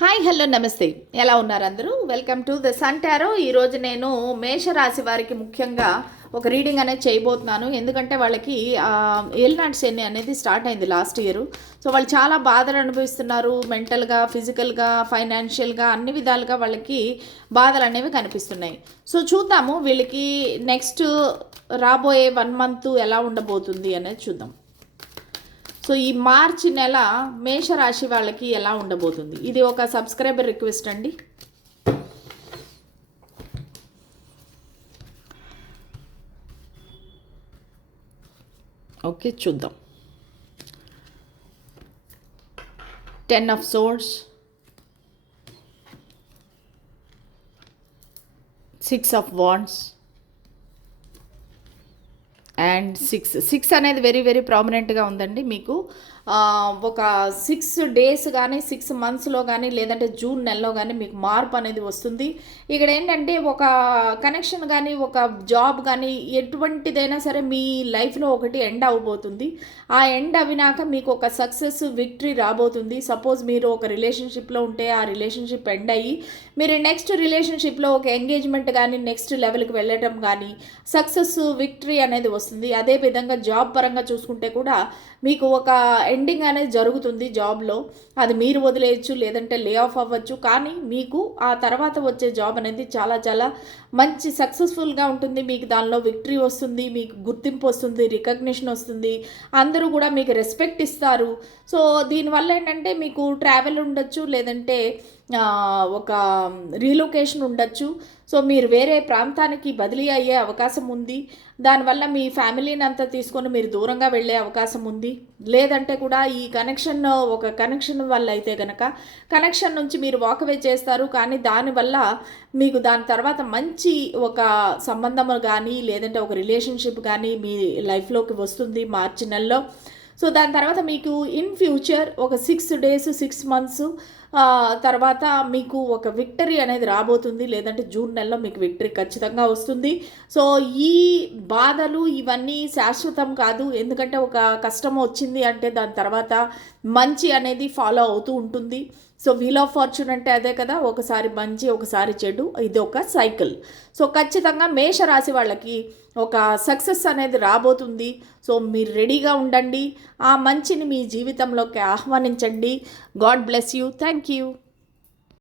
Hi hello నమస్తే. ఎలా ఉన్నారు అందరూ? Welcome to the Sun Tarot. ఈరోజు నేను మేషరాశి వారికి ముఖ్యంగా ఒక రీడింగ్ అనేది చేయబోతున్నాను. ఎందుకంటే వాళ్ళకి ఏలినాటి శని అనేది స్టార్ట్ అయింది లాస్ట్ ఇయర్. సో వాళ్ళు చాలా బాధలు అనుభవిస్తున్నారు. మెంటల్గా, ఫిజికల్గా, ఫైనాన్షియల్గా అన్ని విధాలుగా వాళ్ళకి బాధలు అనేవి కనిపిస్తున్నాయి. సో చూద్దాము వీళ్ళకి నెక్స్ట్ రాబోయే 1 మంత్ ఎలా ఉండబోతుంది అనేది చూద్దాం. సో ఈ మార్చి నెల మేషరాశి వాళ్ళకి ఎలా ఉండబోతుంది, ఇది ఒక సబ్స్క్రైబర్ రిక్వెస్ట్ అండి. ఓకే చూద్దాం. 10 of swords, 6 of wands and 6 అనేది వెరీ వెరీ ప్రామినెంట్గా ఉందండి. మీకు ఒక 6 డేస్ కానీ 6 మంత్స్లో కానీ లేదంటే జూన్ నెలలో కానీ మీకు మార్పు అనేది వస్తుంది. ఇక్కడ ఏంటంటే ఒక కనెక్షన్ కానీ ఒక జాబ్ కానీ ఎటువంటిదైనా సరే మీ లైఫ్లో ఒకటి ఎండ్ అవ్వబోతుంది. ఆ ఎండ్ అవినాక మీకు ఒక సక్సెస్ విక్టరీ రాబోతుంది. సపోజ్ మీరు ఒక రిలేషన్షిప్లో ఉంటే ఆ రిలేషన్షిప్ ఎండ్ అయ్యి మీరు నెక్స్ట్ రిలేషన్షిప్లో ఒక ఎంగేజ్మెంట్ కానీ నెక్స్ట్ లెవెల్కి వెళ్ళటం కానీ సక్సెస్ విక్టరీ అనేది వస్తుంది. అదే విధంగా జాబ్ పరంగా చూసుకుంటే కూడా మీకు ఒక ఎండింగ్ అనేది జరుగుతుంది జాబ్లో. అది మీరు వదిలేయచ్చు, లేదంటే లే ఆఫ్ అవ్వచ్చు. కానీ మీకు ఆ తర్వాత వచ్చే జాబ్ అనేది చాలా చాలా మంచి సక్సెస్ఫుల్గా ఉంటుంది. మీకు దానిలో విక్టరీ వస్తుంది, మీకు గుర్తింపు వస్తుంది, రికగ్నిషన్ వస్తుంది, అందరూ కూడా మీకు రెస్పెక్ట్ ఇస్తారు. సో దీనివల్ల ఏంటంటే మీకు ట్రావెల్ ఉండొచ్చు, లేదంటే ఒక రీలొకేషన్ ఉండొచ్చు. సో మీరు వేరే ప్రాంతానికి బదిలీ అయ్యే అవకాశం ఉంది. దానివల్ల మీ ఫ్యామిలీని అంతా తీసుకొని మీరు దూరంగా వెళ్ళే అవకాశం ఉంది. లేదంటే కూడా ఈ కనెక్షన్ ఒక కనెక్షన్ వల్ల అయితే కనుక కనెక్షన్ నుంచి మీరు వాకవే చేస్తారు. కానీ దానివల్ల మీకు దాని తర్వాత మంచి ఒక సంబంధం కానీ లేదంటే ఒక రిలేషన్షిప్ కానీ మీ లైఫ్లోకి వస్తుంది మార్చి నెలలో. సో దాని తర్వాత మీకు ఇన్ ఫ్యూచర్ ఒక 6 డేస్ 6 మంత్స్ తర్వాత మీకు ఒక విక్టరీ అనేది రాబోతుంది. లేదంటే జూన్ నెలలో మీకు విక్టరీ ఖచ్చితంగా వస్తుంది. సో ఈ బాధలు ఇవన్నీ శాశ్వతం కాదు. ఎందుకంటే ఒక కష్టం వచ్చింది అంటే దాని తర్వాత మంచి అనేది ఫాలో అవుతూ ఉంటుంది. సో వీల్ ఆఫ్ ఫార్చ్యూన్ అంటే అదే కదా, ఒకసారి మంచి ఒకసారి చెడు, ఇది ఒక సైకిల్. సో ఖచ్చితంగా మేషరాశి వాళ్ళకి ఒక సక్సెస్ అనేది రాబోతుంది. సో మీరు రెడీగా ఉండండి, ఆ మంచిని మీ జీవితంలోకి ఆహ్వానించండి. God bless you. Thank you.